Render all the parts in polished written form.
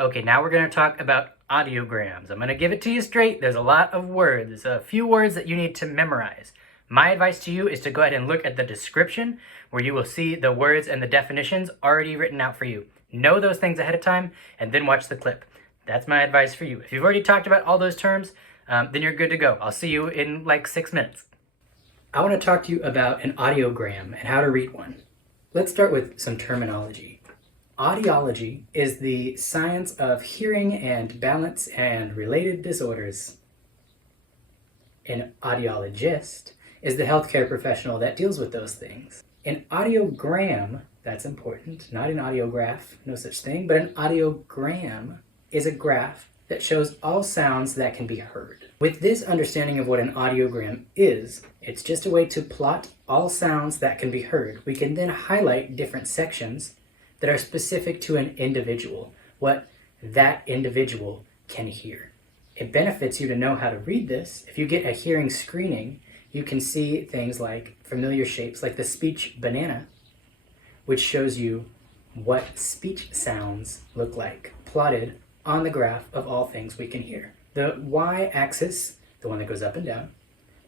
Okay, now we're going to talk about audiograms. I'm going to give it to you straight. There's a lot of words. There's a few words that you need to memorize. My advice to you is to go ahead and look at the description where you will see the words and the definitions already written out for you. Know those things ahead of time and then watch the clip. That's my advice for you. If you've already talked about all those terms, then you're good to go. I'll see you in like 6 minutes. I want to talk to you about an audiogram and how to read one. Let's start with some terminology. Audiology is the science of hearing and balance and related disorders. An audiologist is the healthcare professional that deals with those things. An audiogram, that's important, not an audiograph, no such thing, but an audiogram is a graph that shows all sounds that can be heard. With this understanding of what an audiogram is, it's just a way to plot all sounds that can be heard. We can then highlight different sections that are specific to an individual, what that individual can hear. It benefits you to know how to read this. If you get a hearing screening, you can see things like familiar shapes, like the speech banana, which shows you what speech sounds look like, plotted on the graph of all things we can hear. The y-axis, the one that goes up and down,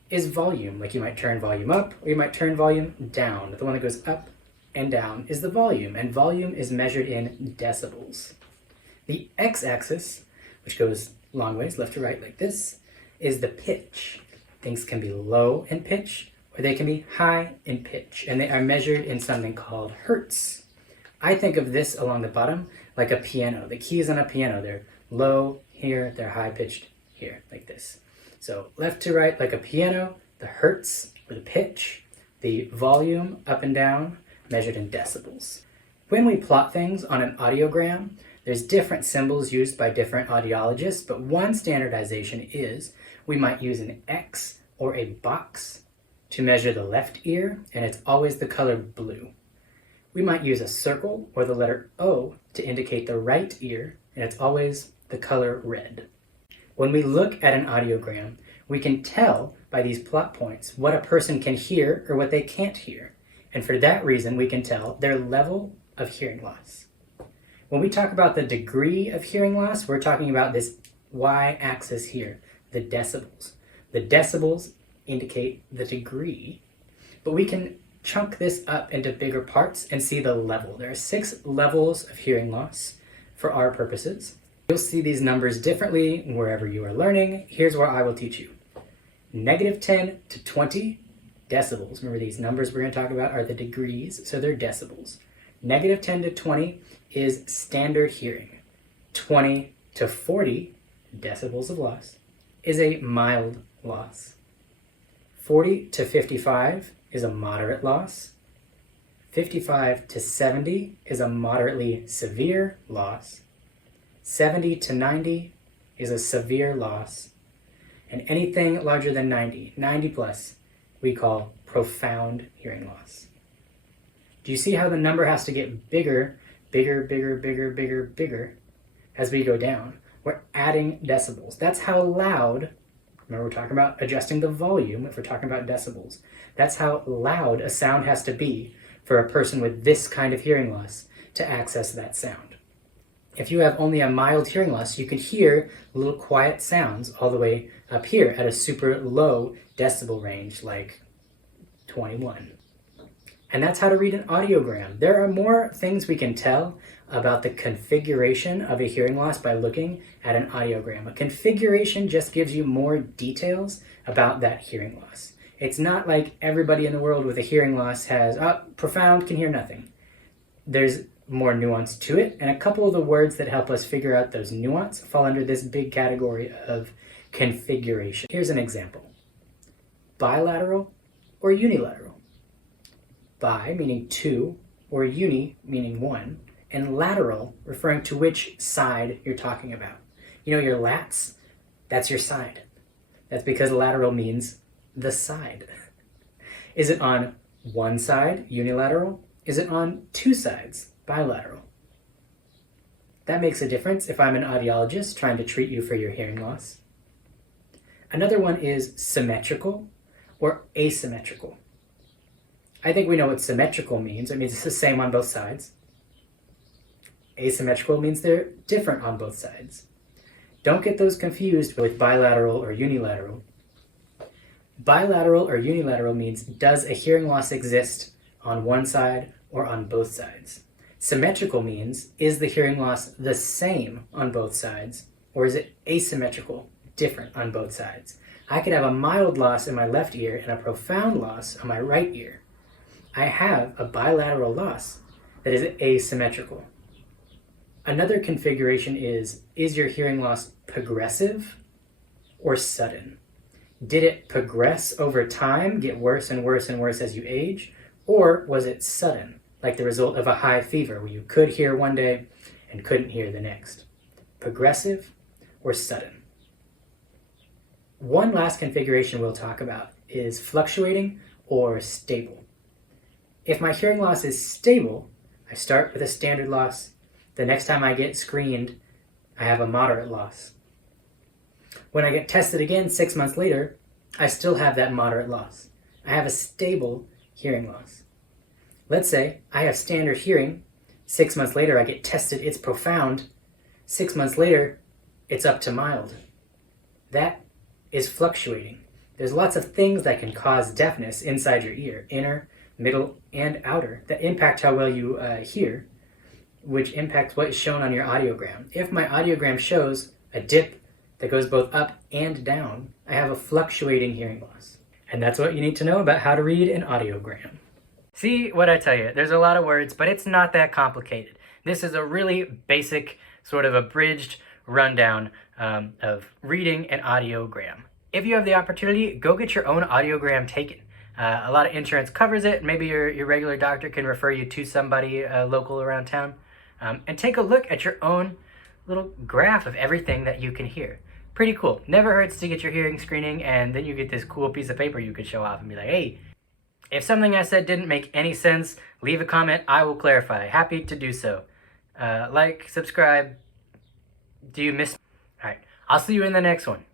is volume, like you might turn volume up or you might turn volume down. The one that goes up and down is the volume, and volume is measured in decibels. The x-axis, which goes long ways, left to right like this, is the pitch. Things can be low in pitch or they can be high in pitch, and they are measured in something called Hertz. I think of this along the bottom like a piano. The keys on a piano, they're low here, they're high pitched here, like this. So left to right like a piano, the Hertz or the pitch, the volume up and down, measured in decibels. When we plot things on an audiogram, there's different symbols used by different audiologists, but one standardization is we might use an X or a box to measure the left ear, and it's always the color blue. We might use a circle or the letter O to indicate the right ear, and it's always the color red. When we look at an audiogram, we can tell by these plot points what a person can hear or what they can't hear. And for that reason, we can tell their level of hearing loss. When we talk about the degree of hearing loss, we're talking about this y-axis here, the decibels. The decibels indicate the degree, but we can chunk this up into bigger parts and see the level. There are 6 levels of hearing loss for our purposes. You'll see these numbers differently wherever you are learning. Here's where I will teach you. -10 to 20 decibels. Remember, these numbers we're going to talk about are the degrees, so they're decibels. -10 to 20 is standard hearing. 20 to 40 decibels of loss is a mild loss. 40 to 55 is a moderate loss. 55 to 70 is a moderately severe loss. 70 to 90 is a severe loss. And anything larger than 90 plus, we call profound hearing loss. Do you see how the number has to get bigger as we go down? We're adding decibels. That's how loud, remember we're talking about adjusting the volume if we're talking about decibels. That's how loud a sound has to be for a person with this kind of hearing loss to access that sound. If you have only a mild hearing loss, you can hear little quiet sounds all the way up here at a super low decibel range, like 21. And that's how to read an audiogram. There are more things we can tell about the configuration of a hearing loss by looking at an audiogram. A configuration just gives you more details about that hearing loss. It's not like everybody in the world with a hearing loss has, profound, can hear nothing. There's more nuance to it, and a couple of the words that help us figure out those nuance fall under this big category of configuration. Here's an example. Bilateral or unilateral. Bi meaning two, or uni meaning one, and lateral referring to which side you're talking about. You know your lats? That's your side. That's because lateral means the side. Is it on one side, unilateral? Is it on 2 sides, bilateral? That makes a difference if I'm an audiologist trying to treat you for your hearing loss. Another one is symmetrical or asymmetrical. I think we know what symmetrical means. It means it's the same on both sides. Asymmetrical means they're different on both sides. Don't get those confused with bilateral or unilateral. Bilateral or unilateral means, does a hearing loss exist on one side or on both sides? Symmetrical means, is the hearing loss the same on both sides, or is it asymmetrical, different on both sides? I could have a mild loss in my left ear and a profound loss on my right ear. I have a bilateral loss that is asymmetrical. Another configuration is your hearing loss progressive or sudden? Did it progress over time, get worse and worse and worse as you age, or was it sudden, like the result of a high fever where you could hear one day and couldn't hear the next? Progressive or sudden? One last configuration we'll talk about is fluctuating or stable. If my hearing loss is stable, I start with a standard loss. The next time I get screened, I have a moderate loss. When I get tested again 6 months later, I still have that moderate loss. I have a stable hearing loss. Let's say I have standard hearing. 6 months later, I get tested, it's profound. 6 months later, it's up to mild. That is fluctuating. There's lots of things that can cause deafness inside your ear, inner, middle, and outer, that impact how well you hear, which impacts what is shown on your audiogram. If my audiogram shows a dip that goes both up and down, I have a fluctuating hearing loss. And that's what you need to know about how to read an audiogram. See what I tell you, there's a lot of words, but it's not that complicated. This is a really basic, sort of abridged rundown of reading an audiogram. If you have the opportunity, go get your own audiogram taken. A lot of insurance covers it. Maybe your regular doctor can refer you to somebody local around town. And take a look at your own little graph of everything that you can hear. Pretty cool. Never hurts to get your hearing screening, and then you get this cool piece of paper you could show off and be like, hey, if something I said didn't make any sense, leave a comment. I will clarify. Happy to do so. Like, subscribe. Do you miss? All right. I'll see you in the next one.